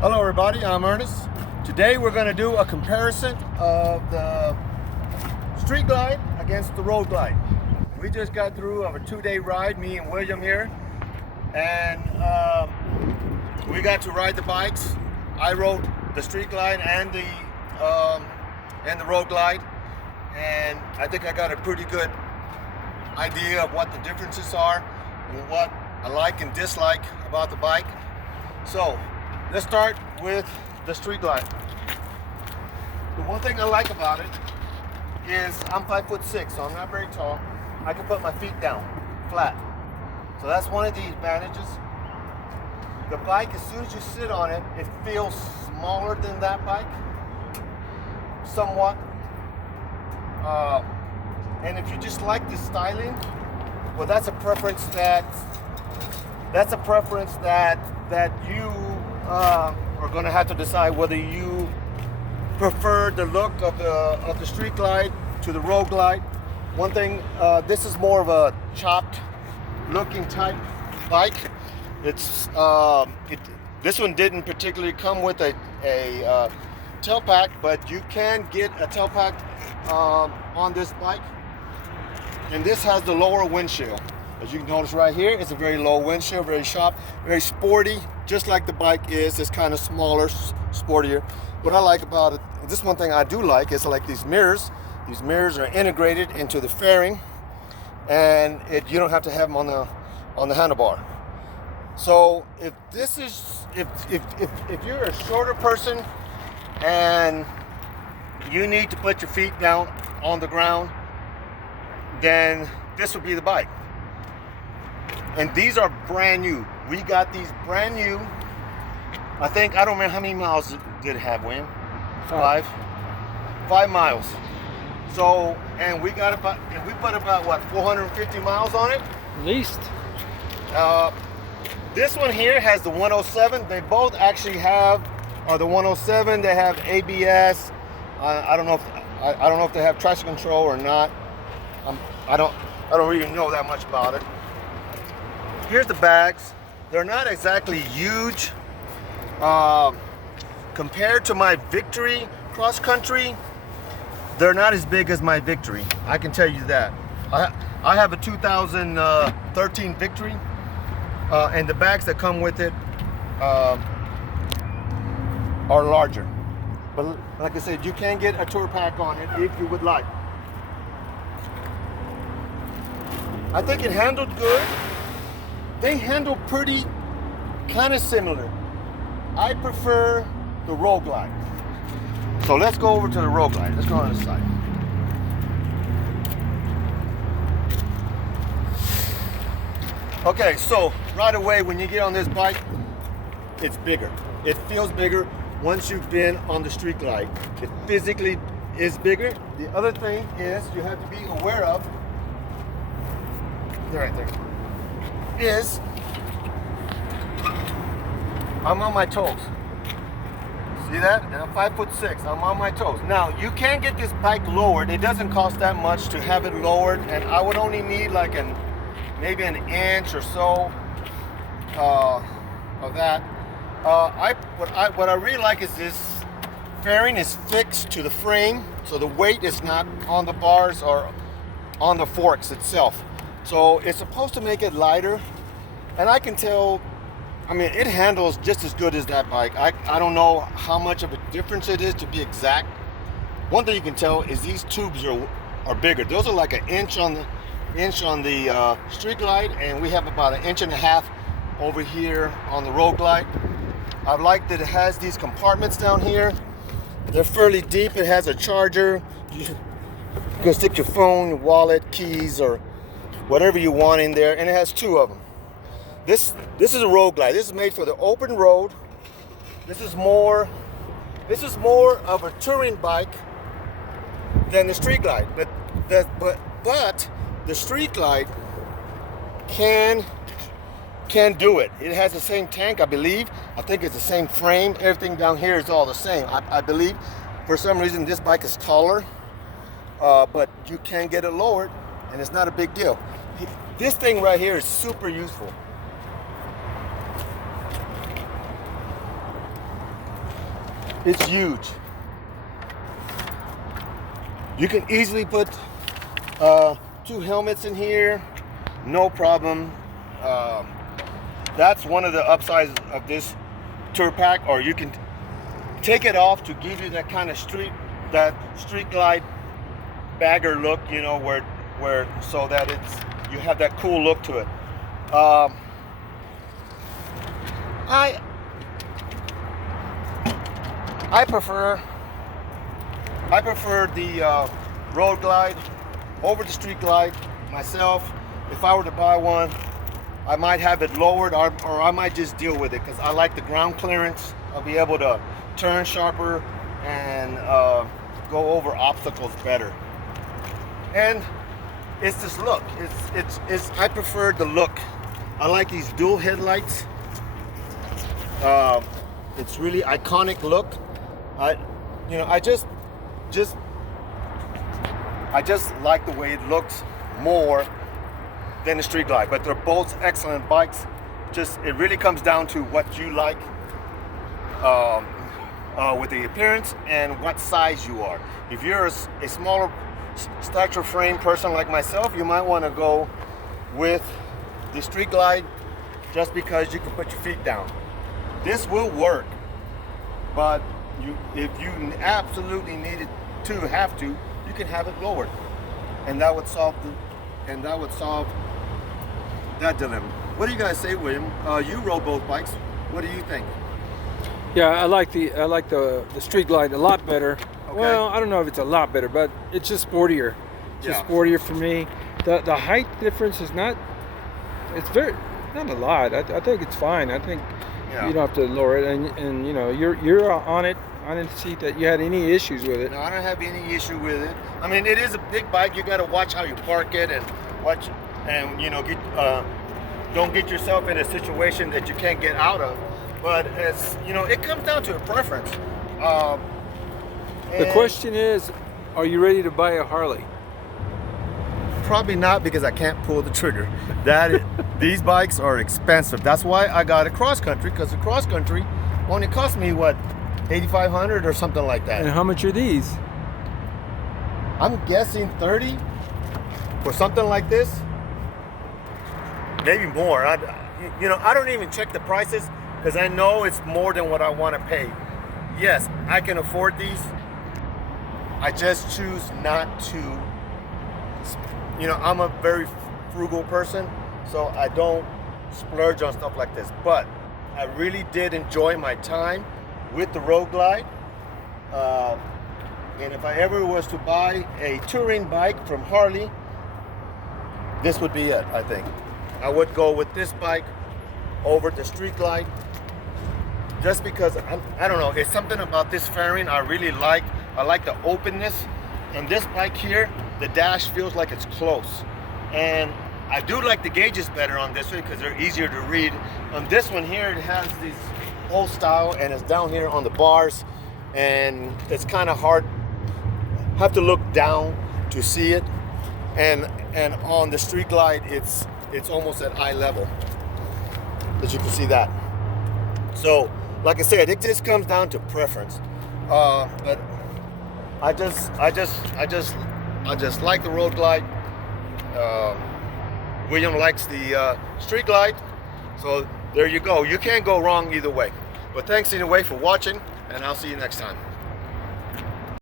Hello everybody, I'm Ernest. Today we're going to do a comparison of the street glide against the road glide. We just got through of a 2-day ride, me and William here, and we got to ride the bikes. I rode the street glide and the road glide, and I think I got a pretty good idea of what the differences are and what I like and dislike about the bike. So let's start with the street glide. The one thing I like about it is I'm 5'6", so I'm not very tall. I can put my feet down flat. So that's one of the advantages. The bike, as soon as you sit on it, it feels smaller than that bike, somewhat. And if you just like the styling, well, that's a preference that you are going to have to decide whether you prefer the look of the street glide to the road glide. One thing, this is more of a chopped looking type bike. It's this one didn't particularly come with a tail pack, but you can get a tail pack on this bike. And this has the lower windshield. As you can notice right here, it's a very low windshield, very sharp, very sporty, just like the bike is. It's kind of smaller, sportier. What I like about it, this one thing I do like, is like these mirrors. These mirrors are integrated into the fairing, and you don't have to have them on the handlebar. So if you're a shorter person and you need to put your feet down on the ground, then this would be the bike. And these are brand new. We got these brand new. I don't remember how many miles did it have, William? 5 miles. So, and we put about what, 450 miles on it? At least. This one here has the 107. They both actually have the 107. They have ABS. I don't know if they have traction control or not. I don't really know that much about it. Here's the bags. They're not exactly huge. Compared to my Victory cross country, they're not as big as my Victory. I can tell you that. I have a 2013 Victory, and the bags that come with it are larger. But like I said, you can get a tour pack on it if you would like. I think it handled good. They handle pretty kind of similar. I prefer the road glide. So let's go over to the road glide. Let's go on the side. Okay, so right away when you get on this bike, it's bigger. It feels bigger once you've been on the street glide. It physically is bigger. The other thing is you have to be aware of, right there, is I'm on my toes. See that? And I'm 5'6". I'm on my toes. Now you can get this bike lowered. It doesn't cost that much to have it lowered, and I would only need like maybe an inch or so of that. What I really like is this fairing is fixed to the frame, so the weight is not on the bars or on the forks itself. So it's supposed to make it lighter, and I can tell, I mean, it handles just as good as that bike. I don't know how much of a difference it is, to be exact. One thing you can tell is these tubes are bigger. Those are like an inch on the street glide, and we have about 1.5 inches over here on the road glide. I like that it has these compartments down here. They're fairly deep. It has a charger. You can stick your phone, your wallet, keys, or whatever you want in there, and it has 2 of them. This is a road glide. This is made for the open road. This is more of a touring bike than the street glide. But the street glide can do it. It has the same tank, I believe. I think it's the same frame. Everything down here is all the same, I believe. For some reason, this bike is taller, but you can get it lowered, and it's not a big deal. This thing right here is super useful. It's huge. You can easily put 2 helmets in here, no problem. That's one of the upsides of this tour pack, or you can take it off to give you that kind of street glide bagger look, you know, where so that you have that cool look to it. I prefer the road glide over the street glide myself. If I were to buy one, I might have it lowered, or I might just deal with it because I like the ground clearance. I'll be able to turn sharper and go over obstacles better. And it's this look. I prefer the look. I like these dual headlights. It's really iconic look. I just like the way it looks more than the street glide, but they're both excellent bikes. Just it really comes down to what you like with the appearance and what size you are. If you're a smaller stature frame person like myself, you might want to go with the street glide just because you can put your feet down. This will work, but if you absolutely needed to, you can have it lowered, and that would solve that dilemma. What do you guys say, William? You rode both bikes. What do you think? Yeah, I like the street glide a lot better. Okay. Well, I don't know if it's a lot better, but it's just sportier. It's just sportier for me. The height difference is not. It's not a lot. I think it's fine. I think you don't have to lower it, and you know you're on it. I didn't see that you had any issues with it. No, I don't have any issue with it. I mean, it is a big bike. You got to watch how you park it and watch, and you know, don't get yourself in a situation that you can't get out of. But as you know, it comes down to a preference. The question is, are you ready to buy a Harley? Probably not, because I can't pull the trigger. These bikes are expensive. That's why I got a cross country, because the cross country only cost me what, $8,500 or something like that. And how much are these? I'm guessing 30 for something like this. Maybe more. I don't even check the prices because I know it's more than what I want to pay. Yes, I can afford these. I just choose not to. You know, I'm a very frugal person, so I don't splurge on stuff like this. But I really did enjoy my time with the Road Glide. And if I ever was to buy a touring bike from Harley, this would be it, I think. I would go with this bike over the Street Glide, just because, I don't know, it's something about this fairing I really like. I like the openness. And this bike here, the dash feels like it's close. And I do like the gauges better on this one because they're easier to read. On this one here, it has this old style and it's down here on the bars, and it's kind of hard. Have to look down to see it. And on the Street Glide, it's almost at eye level, as you can see that. So, like I said, it just comes down to preference. But I just like the Road Glide. William likes the Street Glide. So there you go. You can't go wrong either way. But thanks anyway for watching, and I'll see you next time.